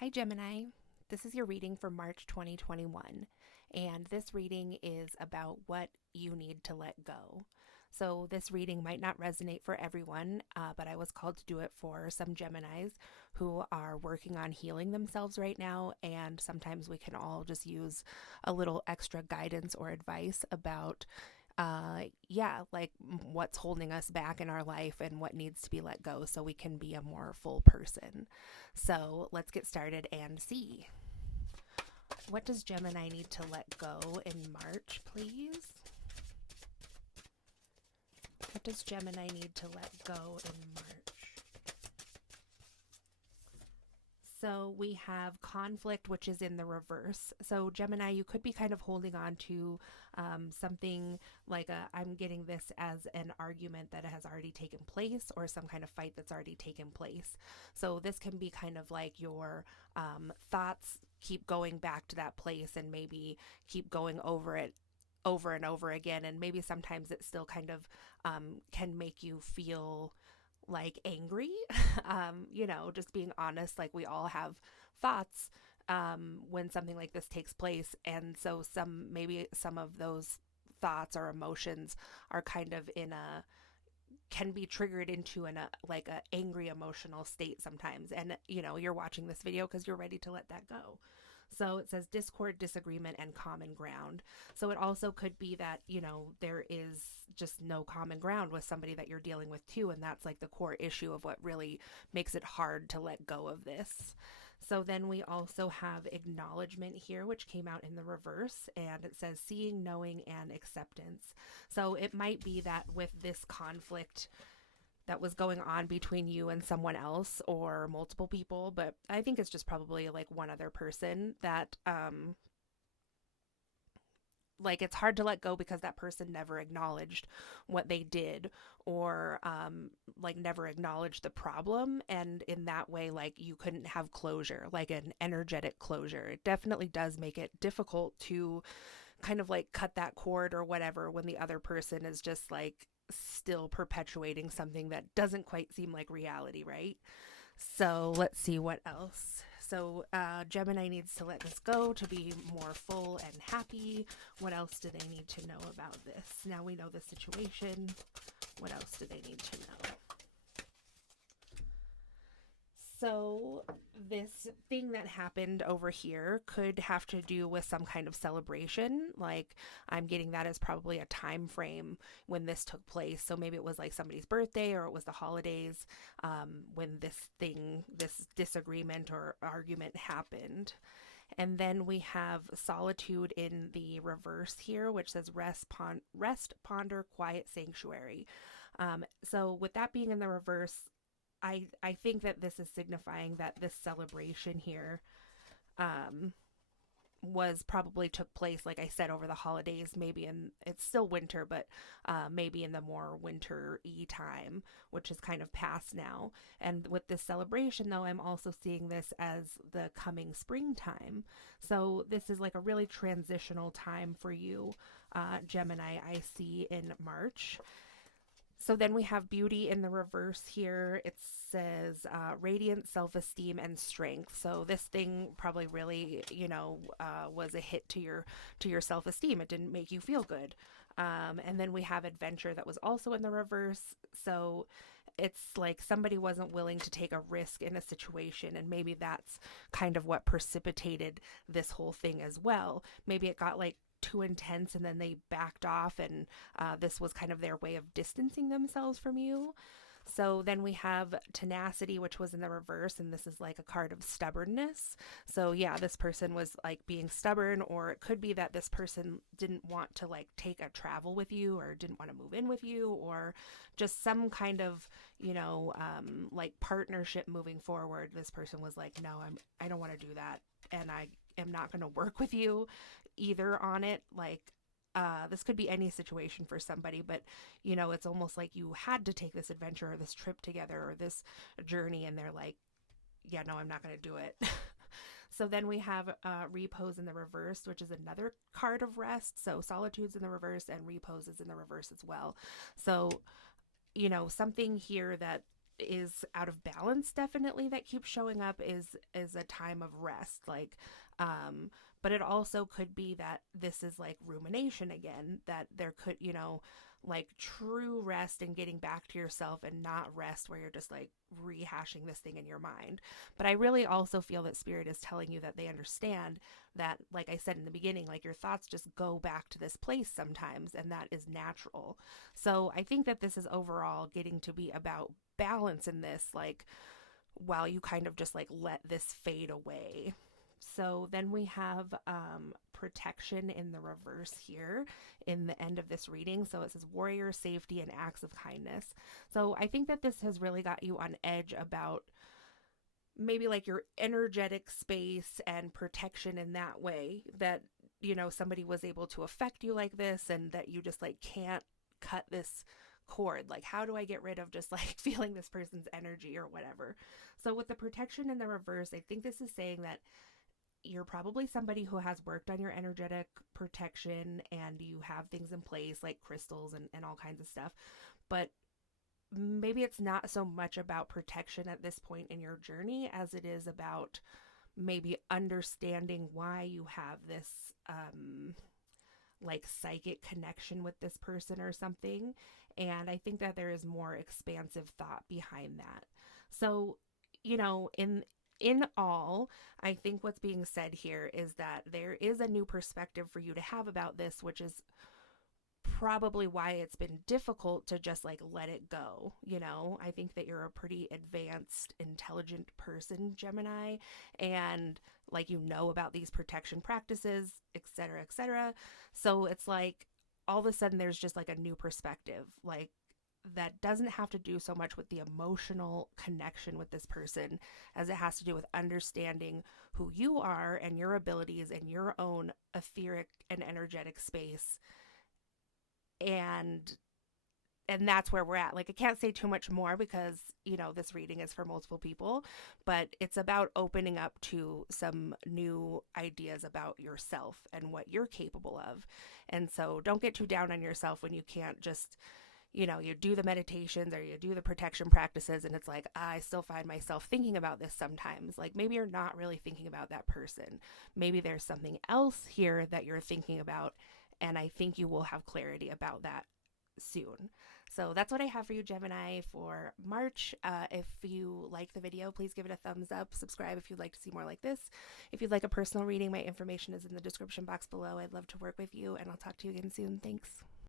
Hi, Gemini. This is your reading for March 2021, and this reading is about what you need to let go. So, this reading might not resonate for everyone, but I was called to do it for some Geminis who are working on healing themselves right now, and sometimes we can all just use a little extra guidance or advice about like what's holding us back in our life and what needs to be let go so we can be a more full person. So let's get started and see. What does Gemini need to let go in March, please? What does Gemini need to let go in March? So we have conflict, which is in the reverse. So Gemini, you could be kind of holding on to something like I'm getting this as an argument that has already taken place or some kind of fight that's already taken place. So this can be kind of like your thoughts keep going back to that place and maybe keep going over it over and over again. And maybe sometimes it still kind of can make you feel like angry. Just being honest, like we all have thoughts when something like this takes place. And so maybe some of those thoughts or emotions are kind of can be triggered into like a angry emotional state sometimes. And, you're watching this video because you're ready to let that go. So it says discord, disagreement, and common ground. So it also could be that, there is just no common ground with somebody that you're dealing with too. And that's like the core issue of what really makes it hard to let go of this. So then we also have acknowledgement here, which came out in the reverse, and it says seeing, knowing, and acceptance. So it might be that with this conflict that was going on between you and someone else or multiple people, but I think it's just probably like one other person that like it's hard to let go because that person never acknowledged what they did or like never acknowledged the problem, and in that way like you couldn't have closure, like an energetic closure. It definitely does make it difficult to kind of like cut that cord or whatever when the other person is just like still perpetuating something that doesn't quite seem like reality, right? So let's see what else. So Gemini needs to let this go to be more full and happy. What else do they need to know about this? Now we know the situation. What else do they need to know? So this thing that happened over here could have to do with some kind of celebration. Like I'm getting that as probably a time frame when this took place. So maybe it was like somebody's birthday or it was the holidays when this disagreement or argument happened. And then we have solitude in the reverse here, which says rest, ponder, quiet sanctuary. So with that being in the reverse, I think that this is signifying that this celebration here um, was probably took place, like I said, over the holidays, maybe it's still winter, but maybe in the more winter-y time, which is kind of past now. And with this celebration, though, I'm also seeing this as the coming springtime. So this is like a really transitional time for you, Gemini, I see in March. So then we have beauty in the reverse here. It says radiant self-esteem and strength. So this thing probably really, was a hit to your self-esteem. It didn't make you feel good. And then we have adventure that was also in the reverse. So it's like somebody wasn't willing to take a risk in a situation, and maybe that's kind of what precipitated this whole thing as well. Maybe it got like too intense and then they backed off, and this was kind of their way of distancing themselves from you. So then we have tenacity, which was in the reverse, and this is like a card of stubbornness. So yeah, this person was like being stubborn, or it could be that this person didn't want to like take a travel with you or didn't want to move in with you, or just some kind of, like partnership moving forward. This person was like, no, I don't want to do that. And I am not going to work with you either on it. Like, this could be any situation for somebody, but it's almost like you had to take this adventure or this trip together or this journey, and they're like, yeah, no, I'm not going to do it. So then we have repose in the reverse, which is another card of rest. So solitude's in the reverse and repose is in the reverse as well. So, something here that is out of balance, definitely, that keeps showing up is a time of rest. Like, but it also could be that this is like rumination again, that there could, like true rest and getting back to yourself, and not rest where you're just like rehashing this thing in your mind. But I really also feel that spirit is telling you that they understand that, like I said in the beginning, like your thoughts just go back to this place sometimes, and that is natural. So I think that this is overall getting to be about balance in this, like while you kind of just like let this fade away. So then we have protection in the reverse here in the end of this reading. So it says warrior, safety, and acts of kindness. So I think that this has really got you on edge about maybe like your energetic space and protection in that way, that, somebody was able to affect you like this, and that you just like can't cut this cord. Like, how do I get rid of just like feeling this person's energy or whatever? So with the protection in the reverse, I think this is saying that you're probably somebody who has worked on your energetic protection, and you have things in place like crystals and all kinds of stuff. But maybe it's not so much about protection at this point in your journey as it is about maybe understanding why you have this like psychic connection with this person or something. And I think that there is more expansive thought behind that. So, in all, I think what's being said here is that there is a new perspective for you to have about this, which is probably why it's been difficult to just like let it go. I think that you're a pretty advanced, intelligent person, Gemini, and like about these protection practices, etc., etc. So it's like all of a sudden there's just like a new perspective, like that doesn't have to do so much with the emotional connection with this person as it has to do with understanding who you are and your abilities and your own etheric and energetic space. And that's where we're at. Like, I can't say too much more because, this reading is for multiple people, but it's about opening up to some new ideas about yourself and what you're capable of. And so don't get too down on yourself when you can't just, you do the meditations or you do the protection practices, and it's like, I still find myself thinking about this sometimes. Like, maybe you're not really thinking about that person. Maybe there's something else here that you're thinking about, and I think you will have clarity about that soon. So that's what I have for you, Gemini, for March. If you like the video, please give it a thumbs up. Subscribe if you'd like to see more like this. If you'd like a personal reading, my information is in the description box below. I'd love to work with you, and I'll talk to you again soon. Thanks.